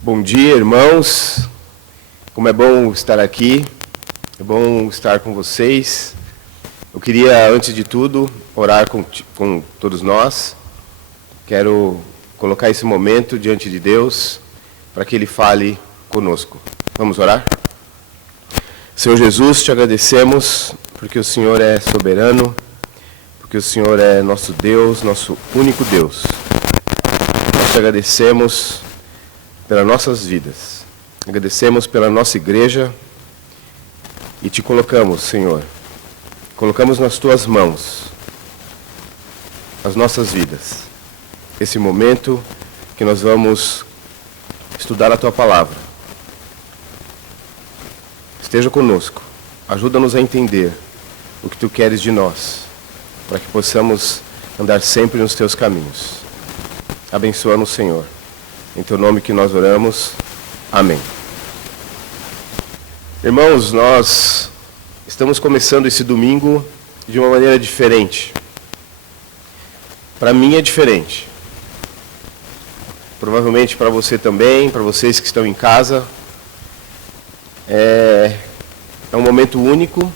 Bom dia, irmãos. Como é bom estar aqui. É bom estar com vocês. Eu queria, antes de tudo, orar com todos nós. Quero colocar esse momento diante de Deus para que Ele fale conosco. Vamos orar? Senhor Jesus, te agradecemos porque o Senhor é soberano, porque o Senhor é nosso Deus, nosso único Deus. Nós te agradecemos pelas nossas vidas. Agradecemos pela nossa igreja e te colocamos, Senhor. Colocamos nas tuas mãos as nossas vidas. Esse momento que nós vamos estudar a tua palavra. Esteja conosco. Ajuda-nos a entender o que tu queres de nós, para que possamos andar sempre nos teus caminhos. Abençoa-nos, Senhor. Em teu nome que nós oramos. Amém. Irmãos, nós estamos começando esse domingo de uma maneira diferente. Para mim é diferente. Provavelmente para você também, para vocês que estão em casa. É um momento único,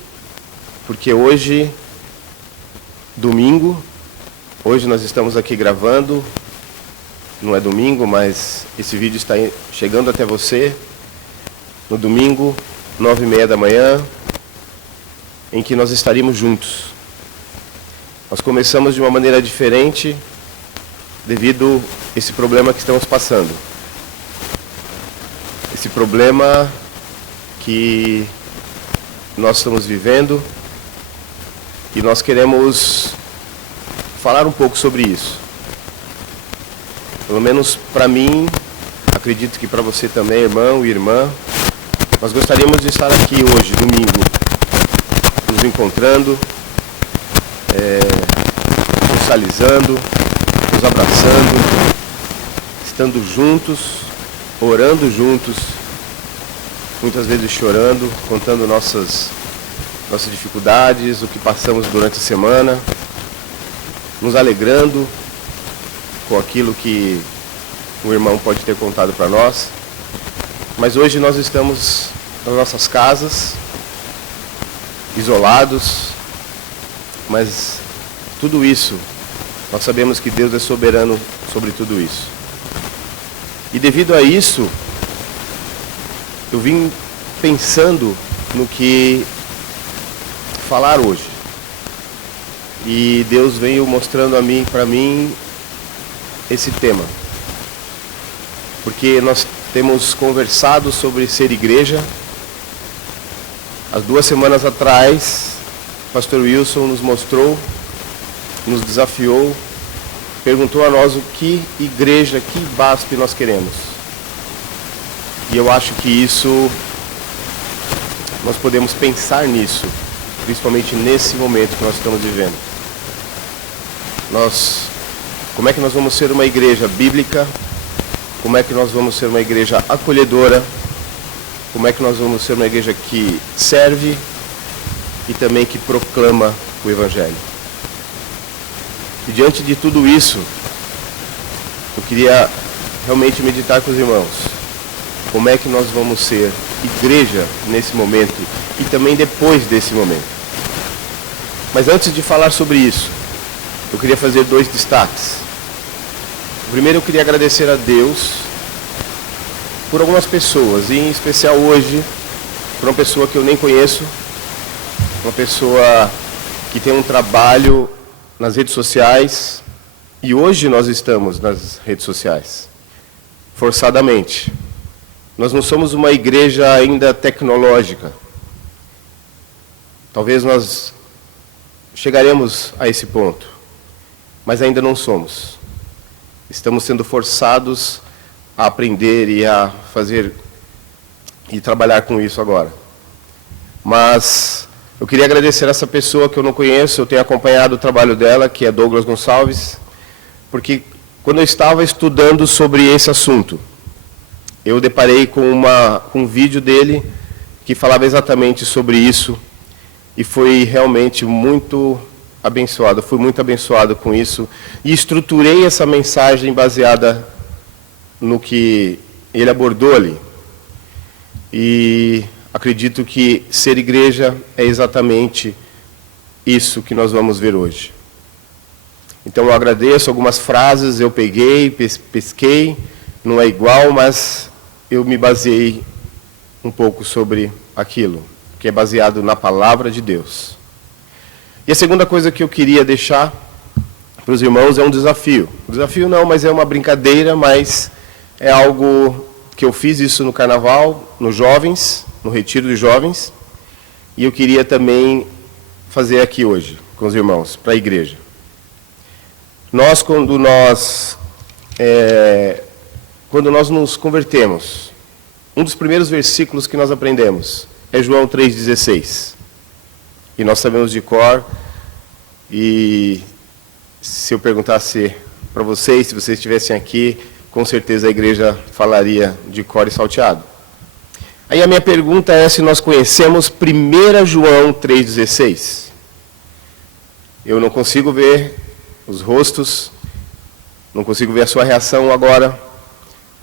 porque hoje, domingo, hoje nós estamos aqui gravando. Não é domingo, mas esse vídeo está chegando até você no domingo, 9h30 da manhã, em que nós estaríamos juntos. Nós começamos de uma maneira diferente devido a esse problema que estamos passando. Esse problema que nós estamos vivendo e nós queremos falar um pouco sobre isso. Pelo menos para mim, acredito que para você também, irmão e irmã, nós gostaríamos de estar aqui hoje, domingo, nos encontrando, socializando, nos abraçando, estando juntos, orando juntos, muitas vezes chorando, contando nossas dificuldades, o que passamos durante a semana, nos alegrando com aquilo que o irmão pode ter contado para nós. Mas hoje nós estamos nas nossas casas, isolados, mas tudo isso, nós sabemos que Deus é soberano sobre tudo isso. E devido a isso, eu vim pensando no que falar hoje. E Deus veio mostrando para mim esse tema. Porque nós temos conversado sobre ser igreja. Há 2 semanas atrás, o pastor Wilson nos mostrou, nos desafiou, perguntou a nós o que igreja, que BASP nós queremos. E eu acho que isso, nós podemos pensar nisso, principalmente nesse momento que nós estamos vivendo. Como é que nós vamos ser uma igreja bíblica? Como é que nós vamos ser uma igreja acolhedora? Como é que nós vamos ser uma igreja que serve e também que proclama o Evangelho? E diante de tudo isso, eu queria realmente meditar com os irmãos. Como é que nós vamos ser igreja nesse momento e também depois desse momento? Mas antes de falar sobre isso, eu queria fazer 2 destaques. Primeiro, eu queria agradecer a Deus por algumas pessoas, e em especial hoje, por uma pessoa que eu nem conheço, uma pessoa que tem um trabalho nas redes sociais, e hoje nós estamos nas redes sociais, forçadamente. Nós não somos uma igreja ainda tecnológica. Talvez nós chegaremos a esse ponto, mas ainda não somos. Estamos sendo forçados a aprender e a fazer e trabalhar com isso agora. Mas eu queria agradecer a essa pessoa que eu não conheço, eu tenho acompanhado o trabalho dela, que é Douglas Gonçalves, porque quando eu estava estudando sobre esse assunto, eu deparei com um vídeo dele que falava exatamente sobre isso, e foi realmente muito abençoado, fui muito abençoado com isso, e estruturei essa mensagem baseada no que ele abordou ali. E acredito que ser igreja é exatamente isso que nós vamos ver hoje. Então eu agradeço, algumas frases eu peguei, pesquei, não é igual, mas eu me baseei um pouco sobre aquilo, que é baseado na palavra de Deus. E a segunda coisa que eu queria deixar para os irmãos é um desafio. Desafio não, mas é uma brincadeira, mas é algo que eu fiz isso no carnaval, nos jovens, no retiro dos jovens, e eu queria também fazer aqui hoje, com os irmãos, para a igreja. Quando nós nos convertemos, um dos primeiros versículos que nós aprendemos é João 3,16. E nós sabemos de cor, e se eu perguntasse para vocês, se vocês estivessem aqui, com certeza a igreja falaria de cor e salteado. Aí a minha pergunta é se nós conhecemos 1 João 3,16. Eu não consigo ver os rostos, não consigo ver a sua reação agora.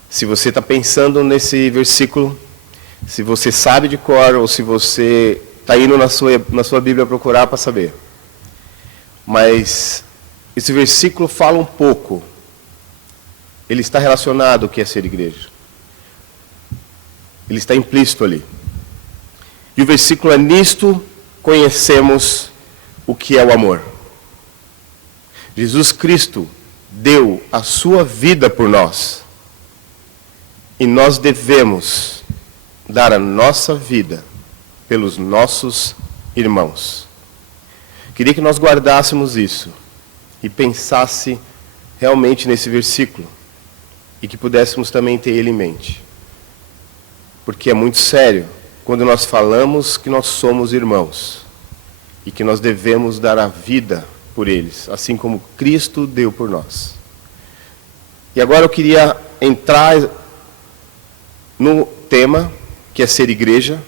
Se você está pensando nesse versículo, se você sabe de cor ou se você está indo na sua Bíblia procurar para saber. Mas esse versículo fala um pouco. Ele está relacionado ao que é ser igreja. Ele está implícito ali. E o versículo é: nisto conhecemos o que é o amor. Jesus Cristo deu a sua vida por nós. E nós devemos dar a nossa vida pelos nossos irmãos. Queria que nós guardássemos isso e pensasse realmente nesse versículo e que pudéssemos também ter ele em mente. Porque é muito sério quando nós falamos que nós somos irmãos e que nós devemos dar a vida por eles, assim como Cristo deu por nós. E agora eu queria entrar no tema, que é ser igreja,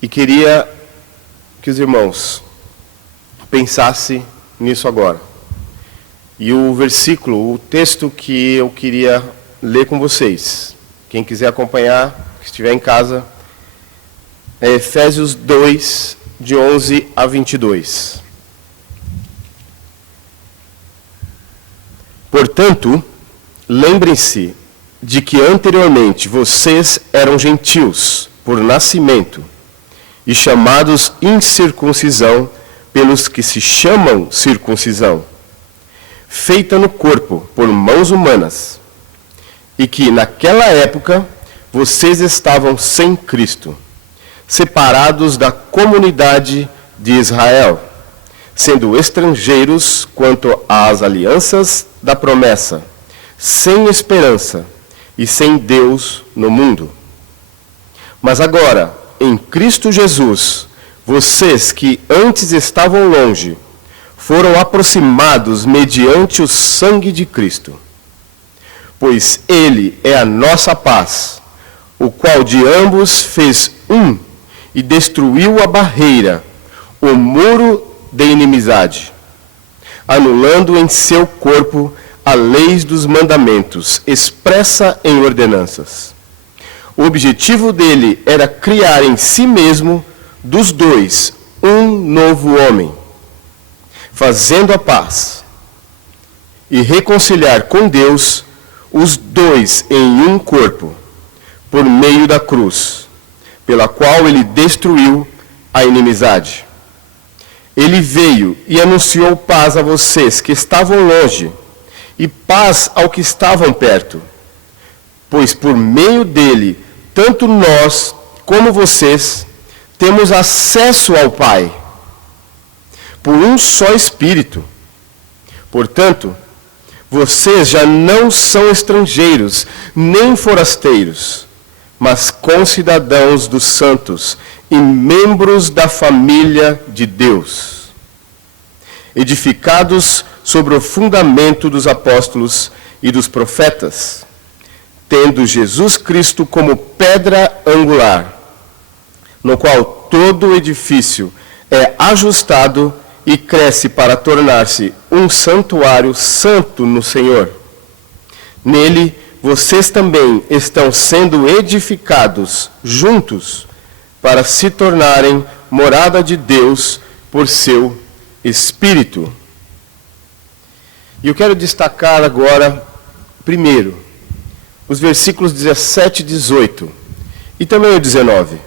e queria que os irmãos pensassem nisso agora. E o versículo, o texto que eu queria ler com vocês, quem quiser acompanhar, que estiver em casa, é Efésios 2, de 11 a 22. Portanto, lembrem-se de que anteriormente vocês eram gentios por nascimento e chamados incircuncisão pelos que se chamam circuncisão, feita no corpo por mãos humanas, e que naquela época vocês estavam sem Cristo, separados da comunidade de Israel, sendo estrangeiros quanto às alianças da promessa, sem esperança e sem Deus no mundo. Mas agora, em Cristo Jesus, vocês que antes estavam longe, foram aproximados mediante o sangue de Cristo. Pois Ele é a nossa paz, o qual de ambos fez um e destruiu a barreira, o muro de inimizade, anulando em seu corpo a lei dos mandamentos, expressa em ordenanças. O objetivo dele era criar em si mesmo, dos dois, um novo homem, fazendo a paz, e reconciliar com Deus os dois em um corpo, por meio da cruz, pela qual ele destruiu a inimizade. Ele veio e anunciou paz a vocês que estavam longe, e paz ao que estavam perto, pois por meio dele, tanto nós como vocês temos acesso ao Pai, por um só Espírito. Portanto, vocês já não são estrangeiros, nem forasteiros, mas concidadãos dos santos e membros da família de Deus, edificados sobre o fundamento dos apóstolos e dos profetas, tendo Jesus Cristo como pedra angular, no qual todo o edifício é ajustado e cresce para tornar-se um santuário santo no Senhor. Nele vocês também estão sendo edificados juntos para se tornarem morada de Deus por seu Espírito. E eu quero destacar agora, primeiro, os versículos 17 e 18, e também o 19,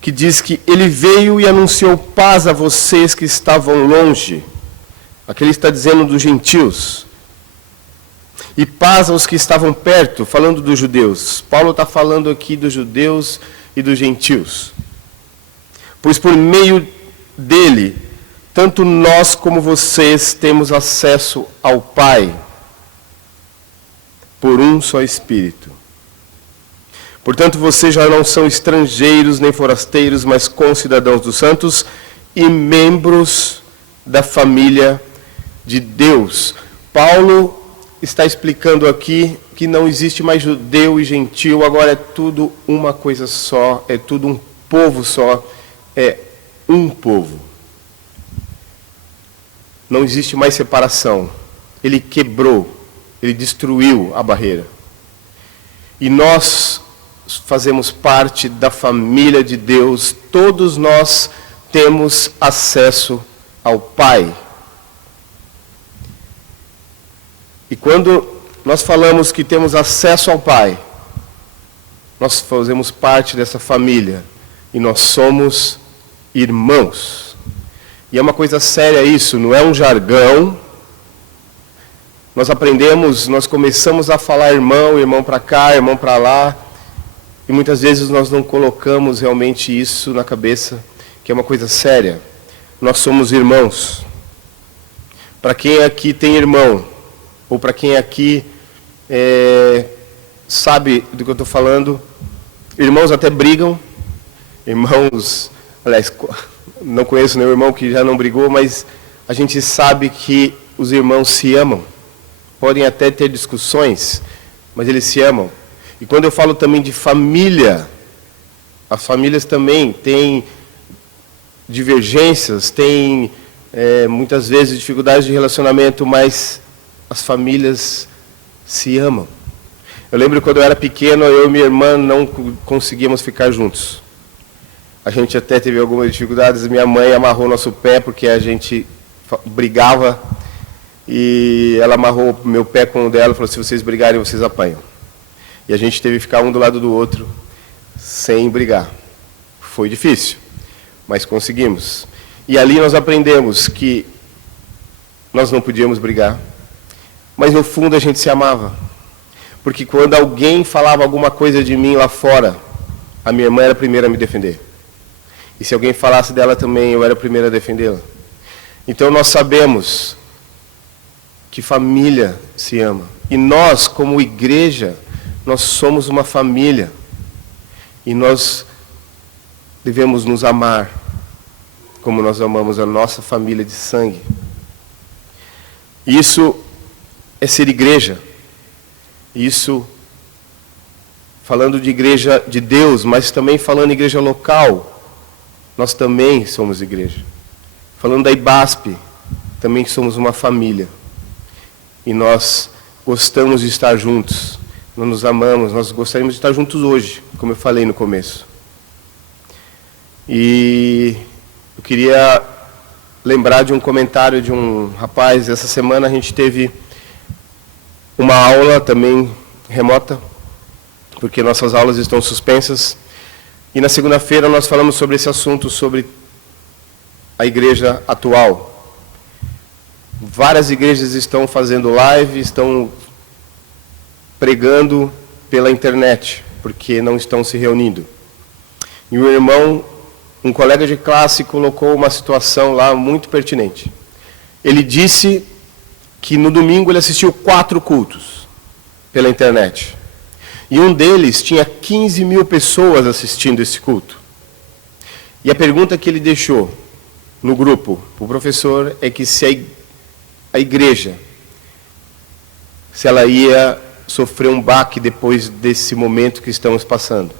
que diz que ele veio e anunciou paz a vocês que estavam longe. Aqui ele está dizendo dos gentios. E paz aos que estavam perto, falando dos judeus. Paulo está falando aqui dos judeus e dos gentios. Pois por meio dele, tanto nós como vocês temos acesso ao Pai, por um só Espírito. Portanto, vocês já não são estrangeiros nem forasteiros, mas concidadãos dos santos e membros da família de Deus. Paulo está explicando aqui que não existe mais judeu e gentil, agora é tudo uma coisa só, é tudo um povo só, é um povo. Não existe mais separação. Ele quebrou, ele destruiu a barreira. E nós fazemos parte da família de Deus, todos nós temos acesso ao Pai. E quando nós falamos que temos acesso ao Pai, nós fazemos parte dessa família e nós somos irmãos. E é uma coisa séria isso, não é um jargão. Nós aprendemos, nós começamos a falar irmão, irmão para cá, irmão para lá, e muitas vezes nós não colocamos realmente isso na cabeça, que é uma coisa séria. Nós somos irmãos. Para quem aqui tem irmão, ou para quem aqui sabe do que eu estou falando, irmãos até brigam, irmãos, aliás, não conheço nenhum irmão que já não brigou, mas a gente sabe que os irmãos se amam. Podem até ter discussões, mas eles se amam. E quando eu falo também de família, as famílias também têm divergências, têm muitas vezes dificuldades de relacionamento, mas as famílias se amam. Eu lembro quando eu era pequeno, eu e minha irmã não conseguíamos ficar juntos. A gente até teve algumas dificuldades, minha mãe amarrou nosso pé porque a gente brigava, e ela amarrou meu pé com o dela e falou: se vocês brigarem, vocês apanham. E a gente teve que ficar um do lado do outro, sem brigar. Foi difícil, mas conseguimos. E ali nós aprendemos que nós não podíamos brigar, mas no fundo a gente se amava. Porque quando alguém falava alguma coisa de mim lá fora, a minha irmã era a primeira a me defender. E se alguém falasse dela também, eu era a primeira a defendê-la. Então nós sabemos que família se ama. E nós, como igreja, nós somos uma família. E nós devemos nos amar como nós amamos a nossa família de sangue. Isso é ser igreja. Isso, falando de igreja de Deus, mas também falando de igreja local, nós também somos igreja. Falando da IBASP, também somos uma família. E nós gostamos de estar juntos, nós nos amamos, nós gostaríamos de estar juntos hoje, como eu falei no começo. E eu queria lembrar de um comentário de um rapaz. Essa semana a gente teve uma aula também remota, porque nossas aulas estão suspensas. E na segunda-feira nós falamos sobre esse assunto, sobre a igreja atual. Várias igrejas estão fazendo live, estão pregando pela internet, porque não estão se reunindo. E o irmão, um colega de classe, colocou uma situação lá muito pertinente. Ele disse que no domingo ele assistiu 4 cultos pela internet. E um deles tinha 15 mil pessoas assistindo esse culto. E a pergunta que ele deixou no grupo para o professor é que se a igreja, se ela ia sofrer um baque depois desse momento que estamos passando.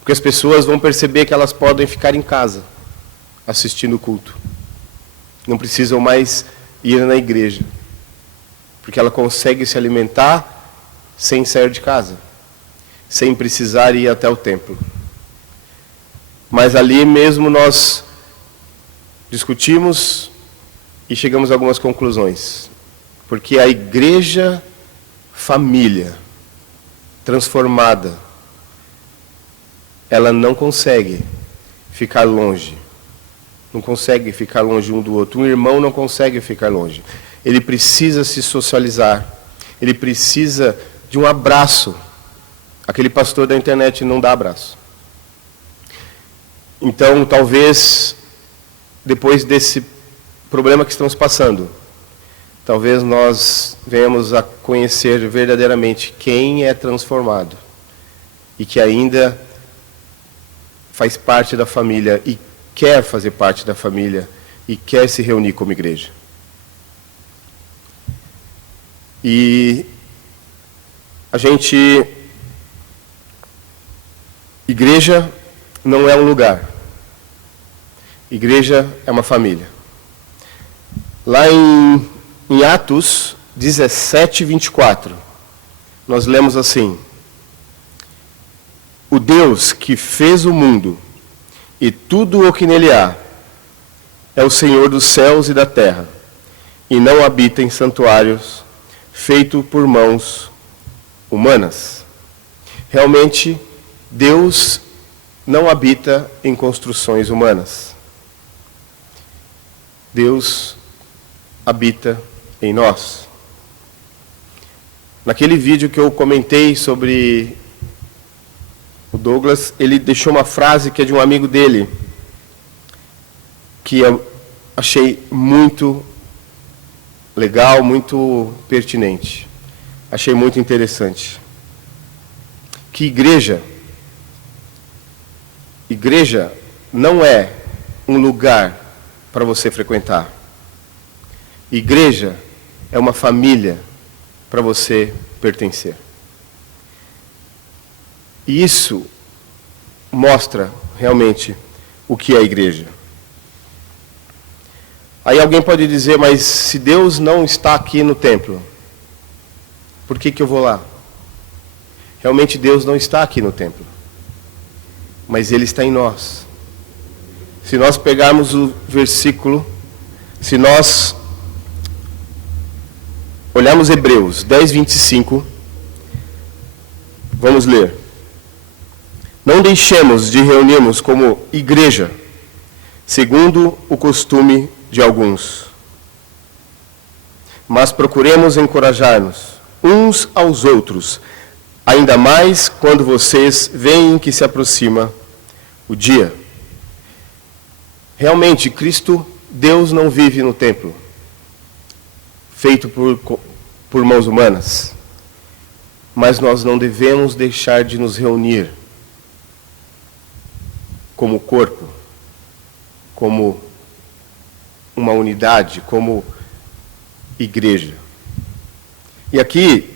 Porque as pessoas vão perceber que elas podem ficar em casa assistindo o culto. Não precisam mais ir na igreja. Porque ela consegue se alimentar sem sair de casa, sem precisar ir até o templo. Mas ali mesmo nós discutimos e chegamos a algumas conclusões. Porque a igreja família transformada, ela não consegue ficar longe. Não consegue ficar longe um do outro. Um irmão não consegue ficar longe. Ele precisa se socializar. Ele precisa de um abraço. Aquele pastor da internet não dá abraço. Então, talvez, depois desse problema que estamos passando, talvez nós venhamos a conhecer verdadeiramente quem é transformado e que ainda faz parte da família e quer fazer parte da família e quer se reunir como igreja. E igreja não é um lugar. Igreja é uma família. Lá em Atos 17, 24, nós lemos assim: o Deus que fez o mundo e tudo o que nele há é o Senhor dos céus e da terra, e não habita em santuários feitos por mãos humanas. Realmente, Deus não habita em construções humanas. Deus habita em nós. Naquele vídeo que eu comentei sobre o Douglas, ele deixou uma frase que é de um amigo dele, que eu achei muito legal, muito pertinente. Achei muito interessante. Que igreja não é um lugar para você frequentar. Igreja é uma família para você pertencer. E isso mostra realmente o que é a igreja. Aí alguém pode dizer, mas se Deus não está aqui no templo, por que eu vou lá? Realmente Deus não está aqui no templo, mas Ele está em nós. Se nós pegarmos o versículo, se nós olharmos Hebreus 10, 25, vamos ler. Não deixemos de reunirmos como igreja, segundo o costume de alguns, mas procuremos encorajar-nos uns aos outros, ainda mais quando vocês veem que se aproxima o dia. Realmente, Deus não vive no templo, feito por mãos humanas, mas nós não devemos deixar de nos reunir como corpo, como uma unidade, como igreja. E aqui,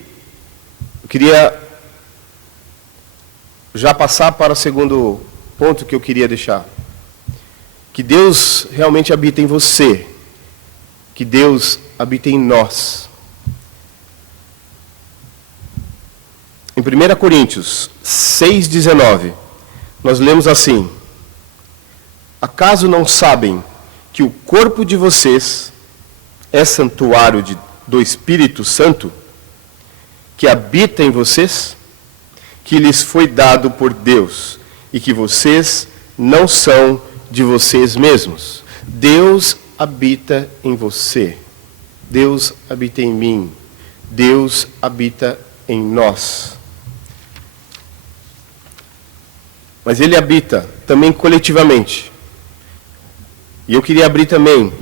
eu queria já passar para o segundo ponto que eu queria deixar. Que Deus realmente habita em você. Que Deus habita em nós. Em 1 Coríntios 6,19, nós lemos assim: acaso não sabem que o corpo de vocês é santuário do Espírito Santo, que habita em vocês, que lhes foi dado por Deus, e que vocês não são de vocês mesmos? Deus habita em você. Deus habita em mim. Deus habita em nós. Mas Ele habita também coletivamente. E eu queria abrir também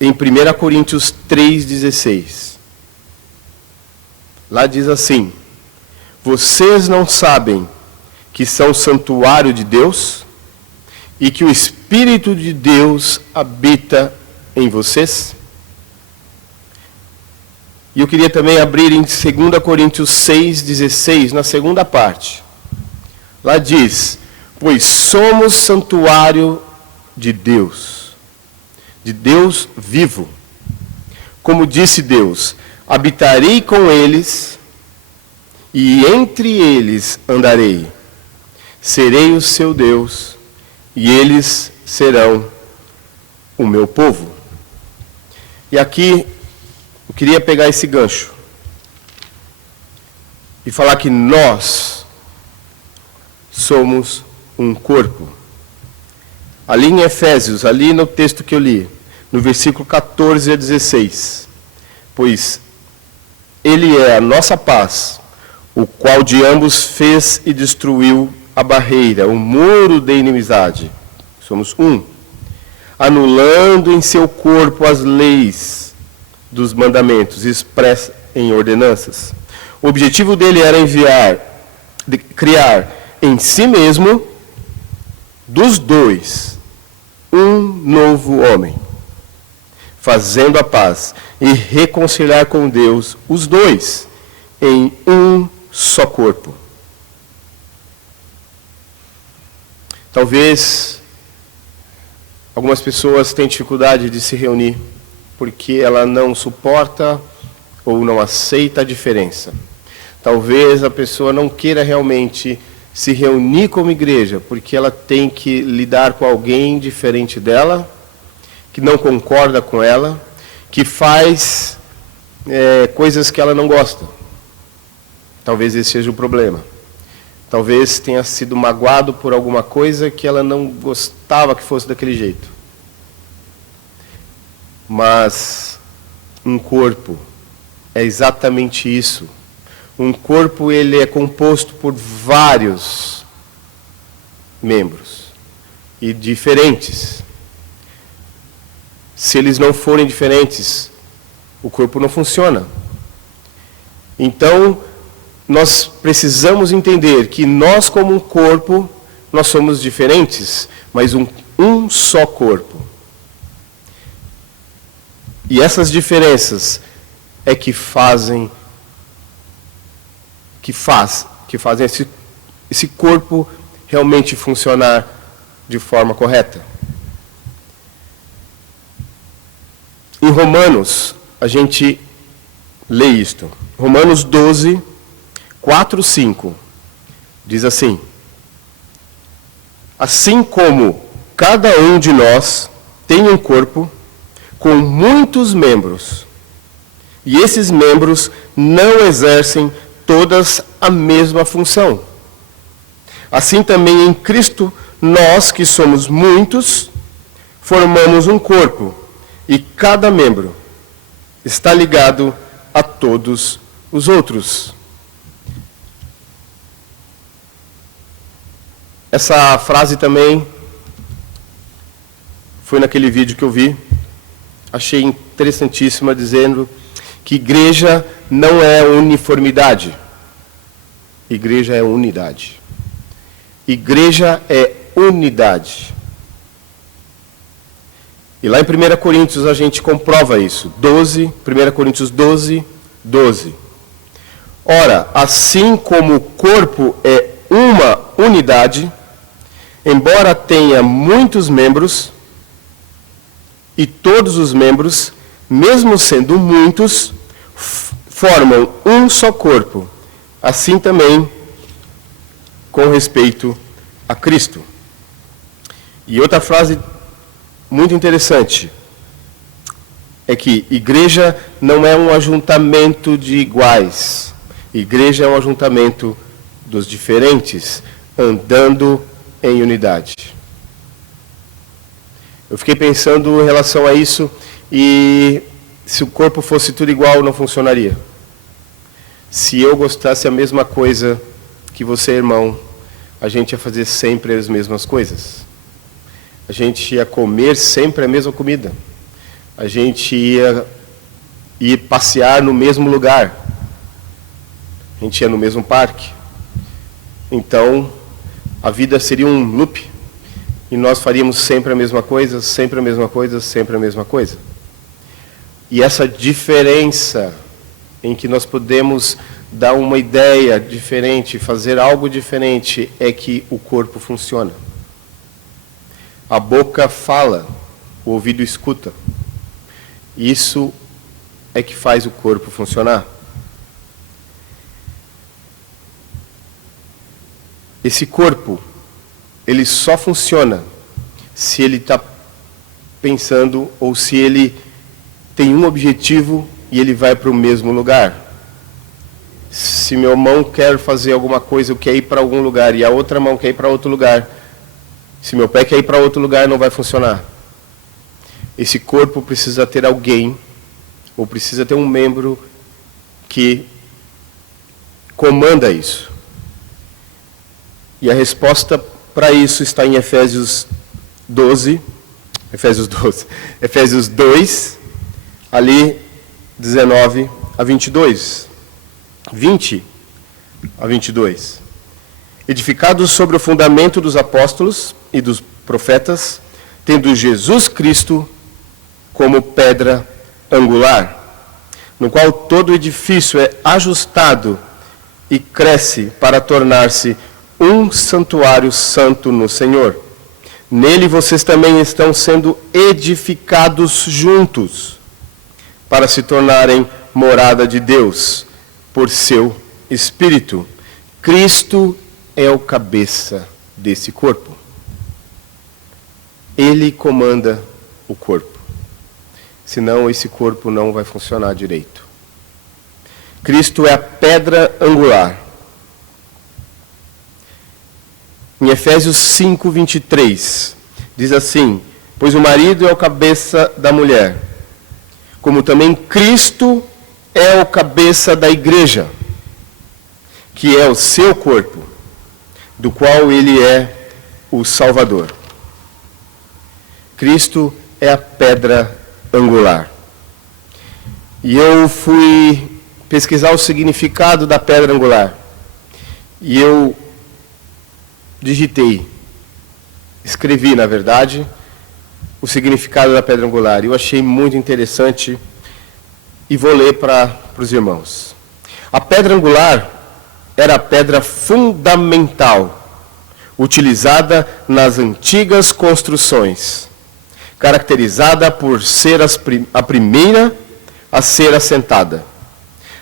em 1 Coríntios 3,16. Lá diz assim: vocês não sabem que são santuário de Deus e que o Espírito de Deus habita em vocês? E eu queria também abrir em 2 Coríntios 6,16, na segunda parte. Lá diz: pois somos santuário de Deus vivo. Como disse Deus: habitarei com eles e entre eles andarei. Serei o seu Deus, e eles serão o meu povo. E aqui eu queria pegar esse gancho e falar que nós somos um corpo. Ali em Efésios, ali no texto que eu li, no versículo 14 a 16, pois ele é a nossa paz, o qual de ambos fez e destruiu a barreira, o muro de inimizade. Somos um. Anulando em seu corpo as leis dos mandamentos expressas em ordenanças. O objetivo dele era criar em si mesmo, dos dois, um novo homem, fazendo a paz e reconciliar com Deus os dois em um só corpo. Talvez algumas pessoas têm dificuldade de se reunir porque ela não suporta ou não aceita a diferença. Talvez a pessoa não queira realmente se reunir como igreja porque ela tem que lidar com alguém diferente dela, que não concorda com ela, que faz coisas que ela não gosta. Talvez esse seja o problema. Talvez tenha sido magoado por alguma coisa que ela não gostava que fosse daquele jeito. Mas um corpo é exatamente isso. Um corpo, ele é composto por vários membros e diferentes. Se eles não forem diferentes, o corpo não funciona. Então, nós precisamos entender que nós, como um corpo, nós somos diferentes, mas um só corpo. E essas diferenças é que fazem esse corpo realmente funcionar de forma correta. Em Romanos, a gente lê isto. Romanos 12, 4, 5, diz assim: assim como cada um de nós tem um corpo com muitos membros, e esses membros não exercem todas a mesma função. Assim também em Cristo, nós que somos muitos, formamos um corpo, e cada membro está ligado a todos os outros. Essa frase também foi naquele vídeo que eu vi. Achei interessantíssima, dizendo que igreja não é uniformidade. Igreja é unidade. Igreja é unidade. E lá em 1 Coríntios a gente comprova isso. 1 Coríntios 12, 12. Ora, assim como o corpo é uma unidade, embora tenha muitos membros, e todos os membros, mesmo sendo muitos, formam um só corpo. Assim também com respeito a Cristo. E outra frase muito interessante é que igreja não é um ajuntamento de iguais. Igreja é um ajuntamento dos diferentes, andando em unidade. Eu fiquei pensando em relação a isso, e se o corpo fosse tudo igual, não funcionaria. Se eu gostasse a mesma coisa que você, irmão, a gente ia fazer sempre as mesmas coisas. A gente ia comer sempre a mesma comida. A gente ia passear no mesmo lugar. A gente ia no mesmo parque. Então, a vida seria um loop. E nós faríamos sempre a mesma coisa, sempre a mesma coisa, sempre a mesma coisa. E essa diferença em que nós podemos dar uma ideia diferente, fazer algo diferente, é que o corpo funciona. A boca fala, o ouvido escuta. Isso é que faz o corpo funcionar. Esse corpo, ele só funciona se ele está pensando ou se ele tem um objetivo e ele vai para o mesmo lugar. Se meu mão quer fazer alguma coisa, eu quero ir para algum lugar, e a outra mão quer ir para outro lugar, se meu pé quer ir para outro lugar, não vai funcionar. Esse corpo precisa ter alguém, ou precisa ter um membro que comanda isso. E a resposta para isso está em Efésios 2, ali 19 a 22. 20 a 22. Edificados sobre o fundamento dos apóstolos e dos profetas, tendo Jesus Cristo como pedra angular, no qual todo edifício é ajustado e cresce para tornar-se um santuário santo no Senhor. Nele vocês também estão sendo edificados juntos, para se tornarem morada de Deus, por seu Espírito. Cristo é o cabeça desse corpo. Ele comanda o corpo. Senão esse corpo não vai funcionar direito. Cristo é a pedra angular. Em Efésios 5, 23, diz assim: pois o marido é o cabeça da mulher, como também Cristo é o cabeça da igreja, que é o seu corpo, do qual ele é o Salvador. Cristo é a pedra angular. E eu fui pesquisar o significado da pedra angular. E eu escrevi, na verdade, o significado da pedra angular. E eu achei muito interessante e vou ler para os irmãos. A pedra angular era a pedra fundamental, utilizada nas antigas construções, caracterizada por ser a primeira a ser assentada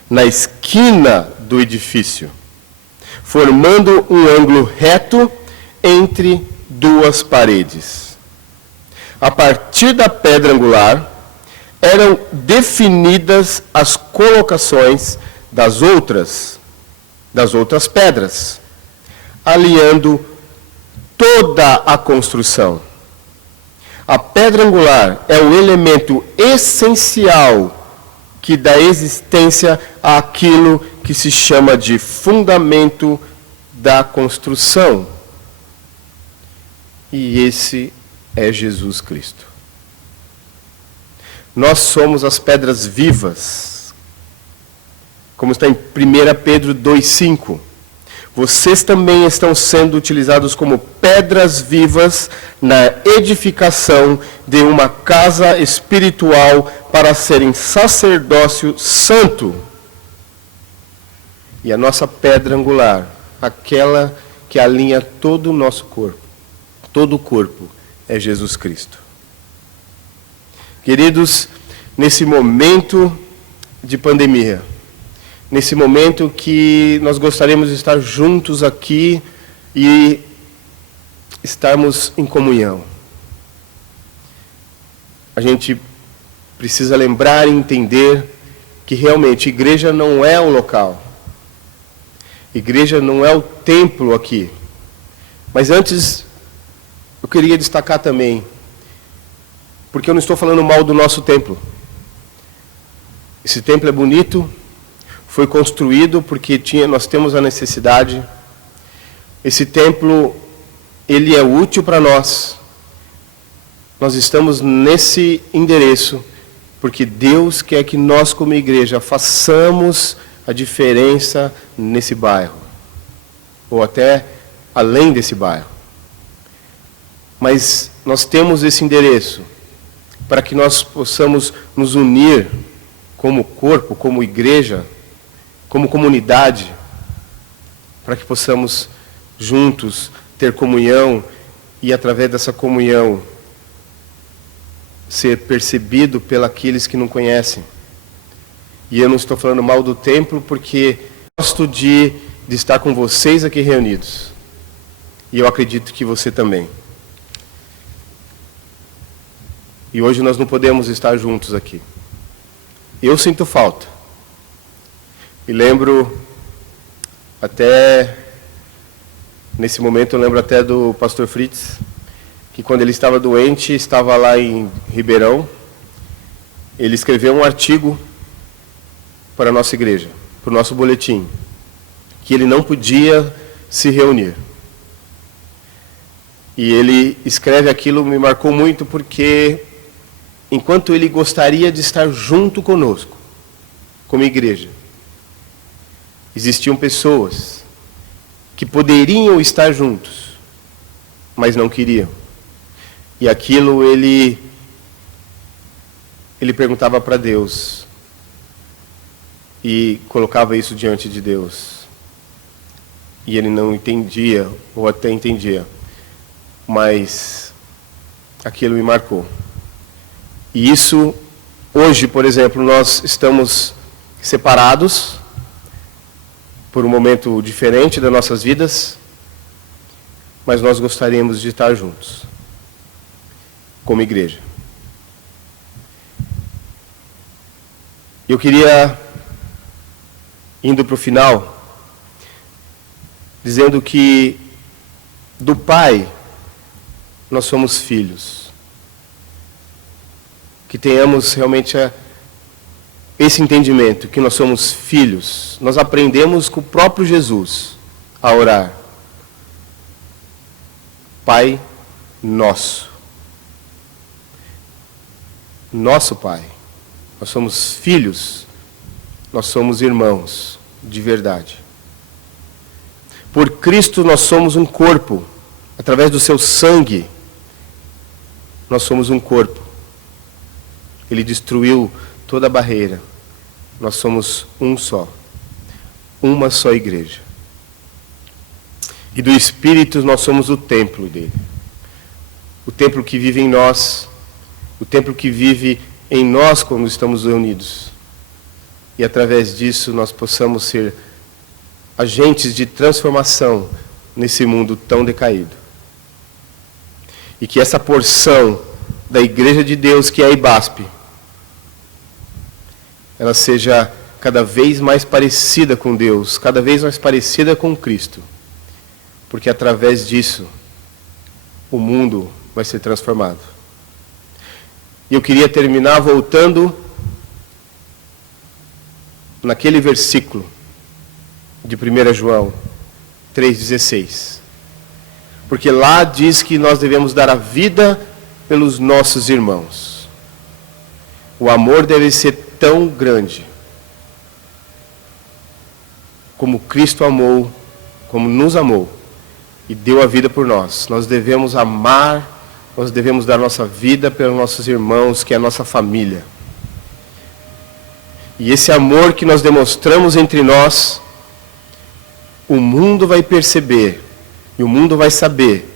na esquina do edifício, formando um ângulo reto entre duas paredes. A partir da pedra angular, eram definidas as colocações das outras pedras, alinhando toda a construção. A pedra angular é o elemento essencial que dá existência àquilo que se chama de fundamento da construção. E esse é Jesus Cristo. Nós somos as pedras vivas, como está em 1 Pedro 2,5. Vocês também estão sendo utilizados como pedras vivas na edificação de uma casa espiritual para serem sacerdócio santo. E a nossa pedra angular, aquela que alinha todo o nosso corpo, todo o corpo, é Jesus Cristo. Queridos, nesse momento de pandemia, nesse momento que nós gostaríamos de estar juntos aqui e estarmos em comunhão, a gente precisa lembrar e entender que realmente igreja não é um local, igreja não é o templo aqui. Mas antes, eu queria destacar também, porque eu não estou falando mal do nosso templo. Esse templo é bonito, foi construído porque nós temos a necessidade. Esse templo, ele é útil para nós. Nós estamos nesse endereço porque Deus quer que nós, como igreja, façamos a diferença nesse bairro, ou até além desse bairro. Mas nós temos esse endereço para que nós possamos nos unir como corpo, como igreja, como comunidade, para que possamos juntos ter comunhão e, através dessa comunhão, ser percebido pelos que não conhecem. E eu não estou falando mal do templo, porque gosto de estar com vocês aqui reunidos. E eu acredito que você também. E hoje nós não podemos estar juntos aqui. Eu sinto falta. E lembro até, nesse momento eu lembro até do pastor Fritz, que quando ele estava doente, estava lá em Ribeirão, ele escreveu um artigo para a nossa igreja, para o nosso boletim, que ele não podia se reunir. E ele escreve aquilo, me marcou muito, porque enquanto ele gostaria de estar junto conosco, como igreja, existiam pessoas que poderiam estar juntos, mas não queriam. E aquilo ele perguntava para Deus e colocava isso diante de Deus. E ele não entendia, ou até entendia, mas aquilo me marcou. E isso, hoje, por exemplo, nós estamos separados por um momento diferente das nossas vidas, mas nós gostaríamos de estar juntos, como igreja. Eu queria, indo para o final, dizendo que do Pai nós somos filhos. Que tenhamos realmente esse entendimento, que nós somos filhos. Nós aprendemos com o próprio Jesus a orar. Pai nosso. Nosso Pai. Nós somos filhos. Nós somos irmãos de verdade. Por Cristo nós somos um corpo. Através do seu sangue, nós somos um corpo. Ele destruiu toda a barreira. Nós somos um só. Uma só igreja. E do Espírito nós somos o templo dele. O templo que vive em nós. O templo que vive em nós quando estamos reunidos. E através disso nós possamos ser agentes de transformação nesse mundo tão decaído. E que essa porção da Igreja de Deus, que é a IBASP, ela seja cada vez mais parecida com Deus, cada vez mais parecida com Cristo. Porque através disso, o mundo vai ser transformado. E eu queria terminar voltando naquele versículo de 1 João 3,16. Porque lá diz que nós devemos dar a vida pelos nossos irmãos. O amor deve ser tão grande como Cristo amou, como nos amou e deu a vida por nós. Nós devemos amar, nós devemos dar nossa vida pelos nossos irmãos, que é a nossa família. E esse amor que nós demonstramos entre nós, o mundo vai perceber e o mundo vai saber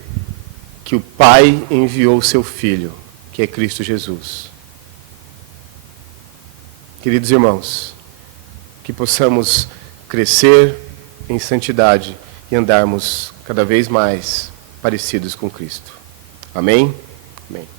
que o Pai enviou o seu Filho, que é Cristo Jesus. Queridos irmãos, que possamos crescer em santidade e andarmos cada vez mais parecidos com Cristo. Amém? Amém.